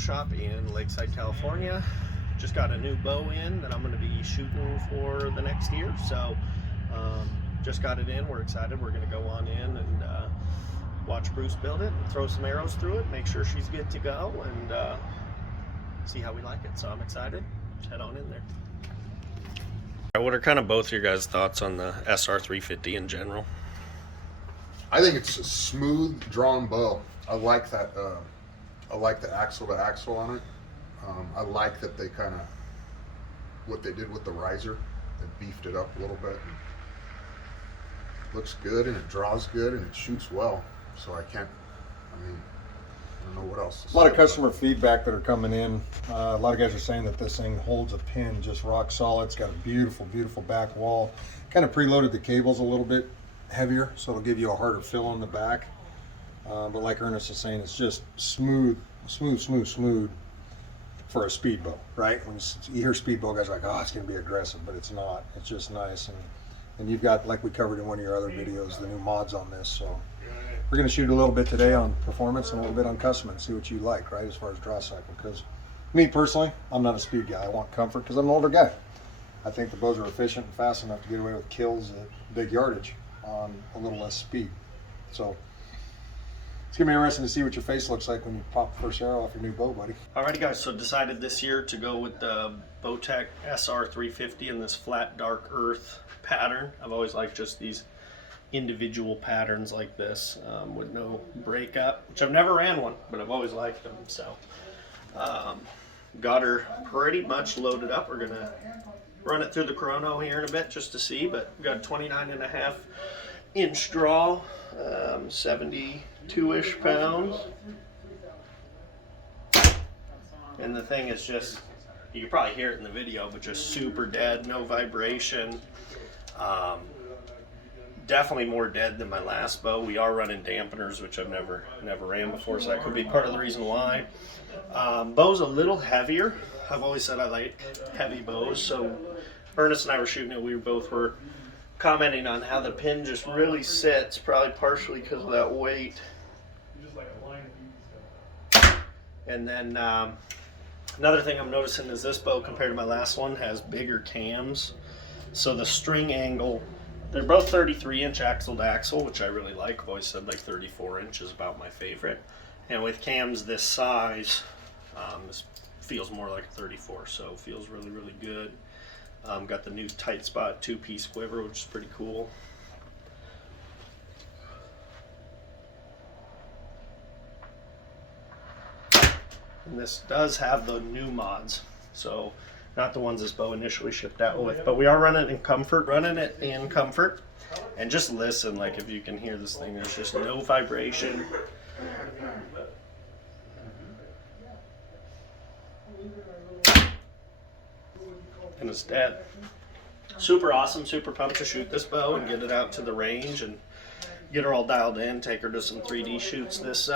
shop in Lakeside, California. Just got a new bow in that I'm going to be shooting for the next year. So just got it in. We're excited. We're going to go on in and watch Bruce build it and throw some arrows through it, make sure she's good to go, and see how we like it. So I'm excited. Just head on in there. What are kind of both your guys' thoughts on the SR350 in general? I think it's a smooth drawn bow. I like that. I like the axle to axle on it. I like that they kind of, what they did with the riser, they beefed it up a little bit. Looks good, and it draws good, and it shoots well. So I don't know what else to say. A lot of customer feedback that are coming in. A lot of guys are saying that this thing holds a pin just rock solid. It's got a beautiful, beautiful back wall. Kind of preloaded the cables a little bit heavier, so it'll give you a harder fill on the back. But like Ernest is saying, it's just smooth for a speedbow, right? When you hear speedbow, guys are like, oh, it's going to be aggressive, but it's not. It's just nice. And you've got, like we covered in one of your other videos, the new mods on this. So we're going to shoot a little bit today on performance and a little bit on custom and see what you like, right, as far as draw cycle. Because me personally, I'm not a speed guy. I want comfort because I'm an older guy. I think the bows are efficient and fast enough to get away with kills at big yardage on a little less speed. So it's gonna be interesting to see what your face looks like when you pop the first arrow off your new bow, buddy. Alrighty guys, so decided this year to go with the Bowtech SR350 in this flat dark earth pattern. I've always liked just these individual patterns like this with no breakup, which I've never ran one, but I've always liked them. So got her pretty much loaded up. We're gonna run it through the Chrono here in a bit just to see, but we got 29.5 inch draw, 72-ish pounds. And the thing is just, you can probably hear it in the video, but just super dead, no vibration. Definitely more dead than my last bow. We are running dampeners, which I've never ran before, so that could be part of the reason why. Bow's a little heavier. I've always said I like heavy bows, so Ernest and I were shooting it. We both were commenting on how the pin just really sits, probably partially because of that weight. And then another thing I'm noticing is this bow compared to my last one has bigger cams, so the string angle, they're both 33-inch axle to axle, which I really like. I've always said like 34 inch is about my favorite, and with cams this size, this feels more like a 34, so it feels really good. Got the new tight spot 2-piece quiver, which is pretty cool. And this does have the new mods, so not the ones this bow initially shipped out with, but we are running it in comfort. And just listen, like if you can hear this thing, there's just no vibration. And it's dead. Super awesome, super pumped to shoot this bow and get it out to the range and get her all dialed in, take her to some 3D shoots this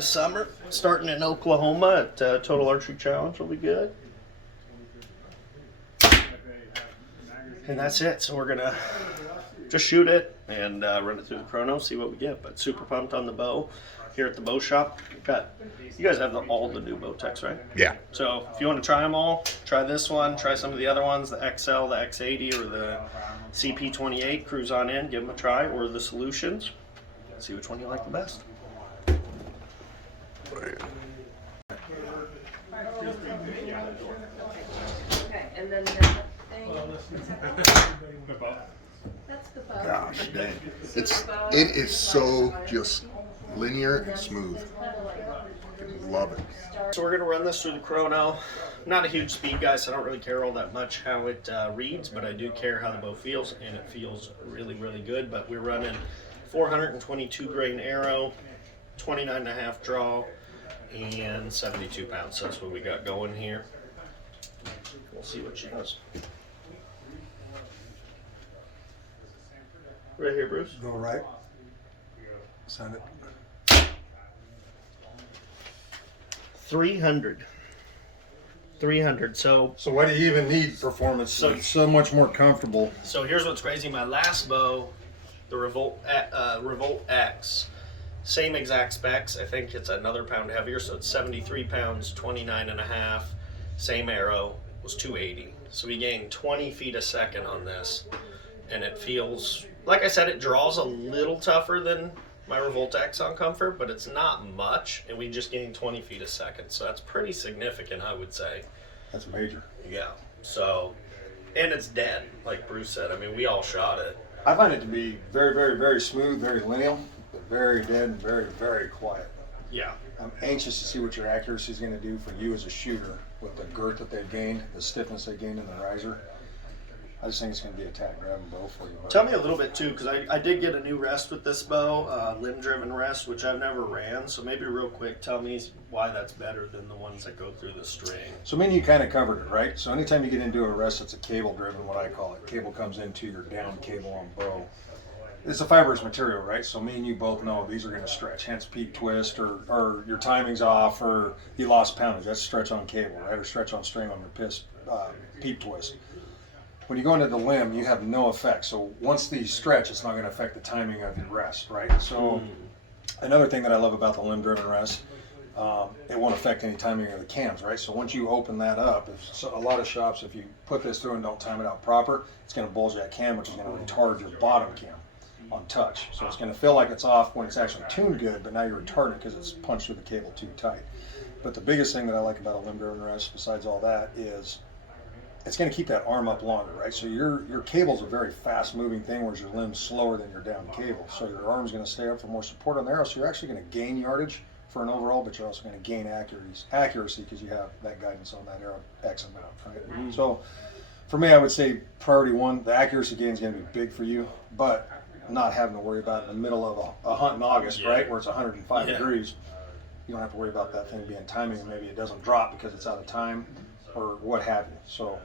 summer. Starting in Oklahoma at Total Archery Challenge will be good. And that's it. So we're gonna just shoot it and run it through the Chrono, see what we get. But super pumped on the bow here at the bow shop. You guys have all the new Bowtechs, right? Yeah. So if you want to try them all, try this one, try some of the other ones, the XL, the X80, or the CP28. Cruise on in, give them a try, or the Solutions. See which one you like the best. Okay, and then that thing. That's the bow. Gosh dang, it is so just linear and smooth. Love it. So we're gonna run this through the Chrono. I'm not a huge speed guy, so I don't really care all that much how it reads, but I do care how the bow feels, and it feels really good. But we're running 422 grain arrow, 29.5 draw, and 72 pounds. So that's what we got going here. We'll see what she does. Right here, Bruce. Go right. Send it. 300. So why do you even need performance? It's so much more comfortable. So here's what's crazy. My last bow, the Revolt X, Same exact specs. I think it's another pound heavier, so it's 73 pounds, 29 and a half. Same arrow, was 280. So we gained 20 feet a second on this. And it feels, like I said, it draws a little tougher than my Revolt X on Comfort, but it's not much. And we just gained 20 feet a second. So that's pretty significant, I would say. That's major. Yeah. So, and it's dead, like Bruce said. I mean, we all shot it. I find it to be very, very, very smooth, very lineal, but very dead and very, very quiet. Yeah. I'm anxious to see what your accuracy is going to do for you as a shooter with the girth that they've gained, the stiffness they gained in the riser. I just think it's going to be a tack grabbing bow for you. Buddy. Tell me a little bit too, because I did get a new rest with this bow, limb-driven rest, which I've never ran. So maybe real quick, tell me why that's better than the ones that go through the string. So, I mean, you kind of covered it, right? So, anytime you get into a rest that's a cable-driven, what I call it, cable comes into your down cable on bow. It's a fibrous material, right? So, me and you both know these are going to stretch, hence peak twist, or your timing's off, or you lost poundage. That's stretch on cable, right? Or stretch on string on your peak twist. When you go into the limb, you have no effect. So once these stretch, it's not going to affect the timing of your rest, right? So another thing that I love about the limb-driven rest, it won't affect any timing of the cams, right? So once you open that up, a lot of shops, if you put this through and don't time it out proper, it's going to bulge that cam, which is going to retard your bottom cam on touch. So it's going to feel like it's off when it's actually tuned good, but now you're retarded because it's punched through the cable too tight. But the biggest thing that I like about a limb-driven rest, besides all that, is it's going to keep that arm up longer, right? So your cable's a very fast-moving thing, whereas your limb's slower than your down cable. So your arm's going to stay up for more support on the arrow. So you're actually going to gain yardage for an overall, but you're also going to gain accuracy because you have that guidance on that arrow X amount, right? So for me, I would say priority one, the accuracy gain is going to be big for you, but not having to worry about it in the middle of a hunt in August, right, where it's 105 degrees. You don't have to worry about that thing being timing, and maybe it doesn't drop because it's out of time or what have you. So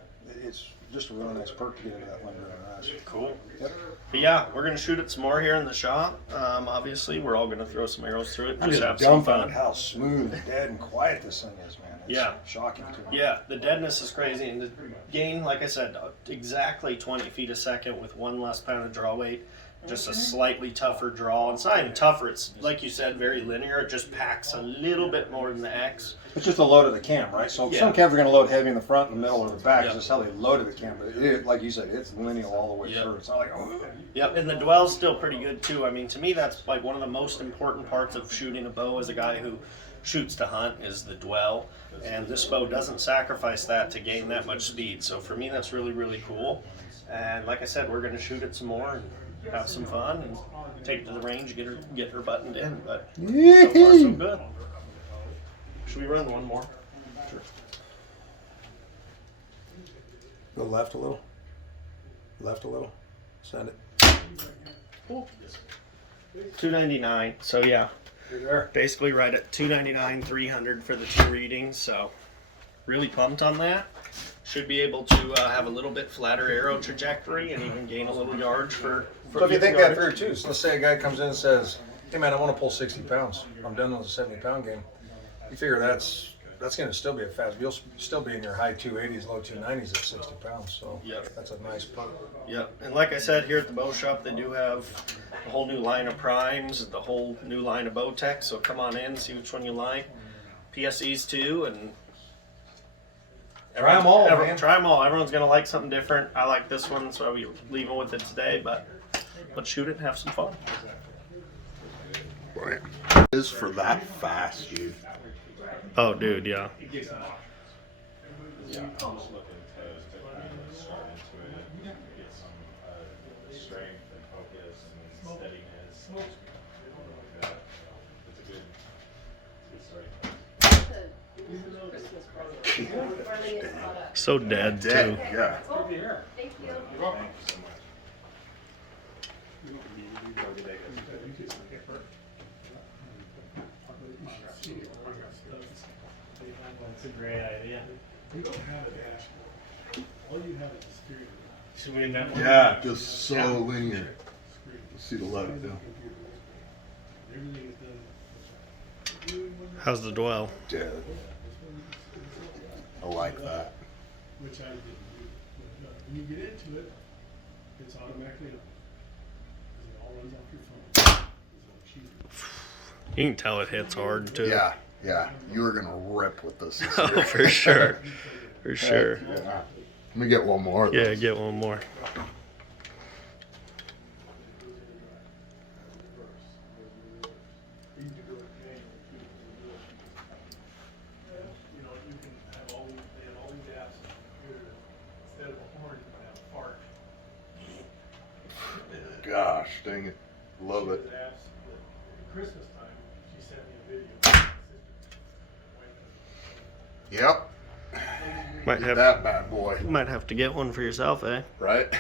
it's just a really nice perk to get into that limb-driven rest. Cool. Yep. But yeah, we're going to shoot it some more here in the shop. Obviously, we're all going to throw some arrows through it and I'm just just have some fun. dumbfounded how smooth and dead and quiet this thing is, man. It's shocking to me. Yeah, the deadness is crazy. And the gain, like I said, exactly 20 feet a second with one less pound of draw weight. Just a slightly tougher draw. It's not even tougher. It's, like you said, very linear. It just packs a little bit more than the X. It's just the load of the cam, right? So some cams are going to load heavy in the front, in the middle, or the back. It's just how they loaded the cam. But it, like you said, it's lineal all the way through. It's not like, oh. Yep, and the dwell's still pretty good too. I mean, to me, that's like one of the most important parts of shooting a bow as a guy who shoots to hunt is the dwell. And this bow doesn't sacrifice that to gain that much speed. So for me, that's really, really cool. And like I said, we're going to shoot it some more and have some fun and take it to the range, get her buttoned in. But so far, so good. Should we run one more? Sure. Go left a little. Left a little. Send it. Cool. $299. So yeah, You're there. basically right at $299, $300 for the two readings. So really pumped on that. Should be able to have a little bit flatter arrow trajectory and even gain a little yardage for So if you think yardage. that through too, so let's say a guy comes in and says, hey man, I want to pull 60 pounds. I'm done with the 70-pound game. You figure that's going to still be a fast, you'll still be in your high 280s, low 290s at 60 pounds. So that's a nice perk. Yep, and like I said, here at the bow shop, they do have a whole new line of primes, the whole new line of Bowtech. So come on in, see which one you like. PSEs too, and Try them all, man. Try them all. Everyone's gonna like something different. I like this one, so I'll be leaving with it today. But let's shoot it and have some fun. Right. Is for that fast, dude. Oh, dude, yeah. So dead, too. Yeah. Thank you. That's a great idea. You don't have a dashboard. All you have is a steering wheel. Should we that one? Yeah, just so linear. See the letter, yeah. Everything is done. How's the dwell? Dead. I like that. Which I didn't do. But when you get into it, it's automatically on. Because it all runs off your phone. It's all cheating. You can tell it hits hard too. Yeah, yeah. You are gonna rip with this. Oh, for sure. For sure. Yeah. Let me get one more. of Yeah, those. get one more. You know, you can have all these, they have all these apps on the computer. Instead of a horn, you can have a fart. Gosh, dang it. Love She it. has apps that at Christmas time, she sent me a video. Yep. Might Get have that bad boy. might have to get one for yourself, eh? Right?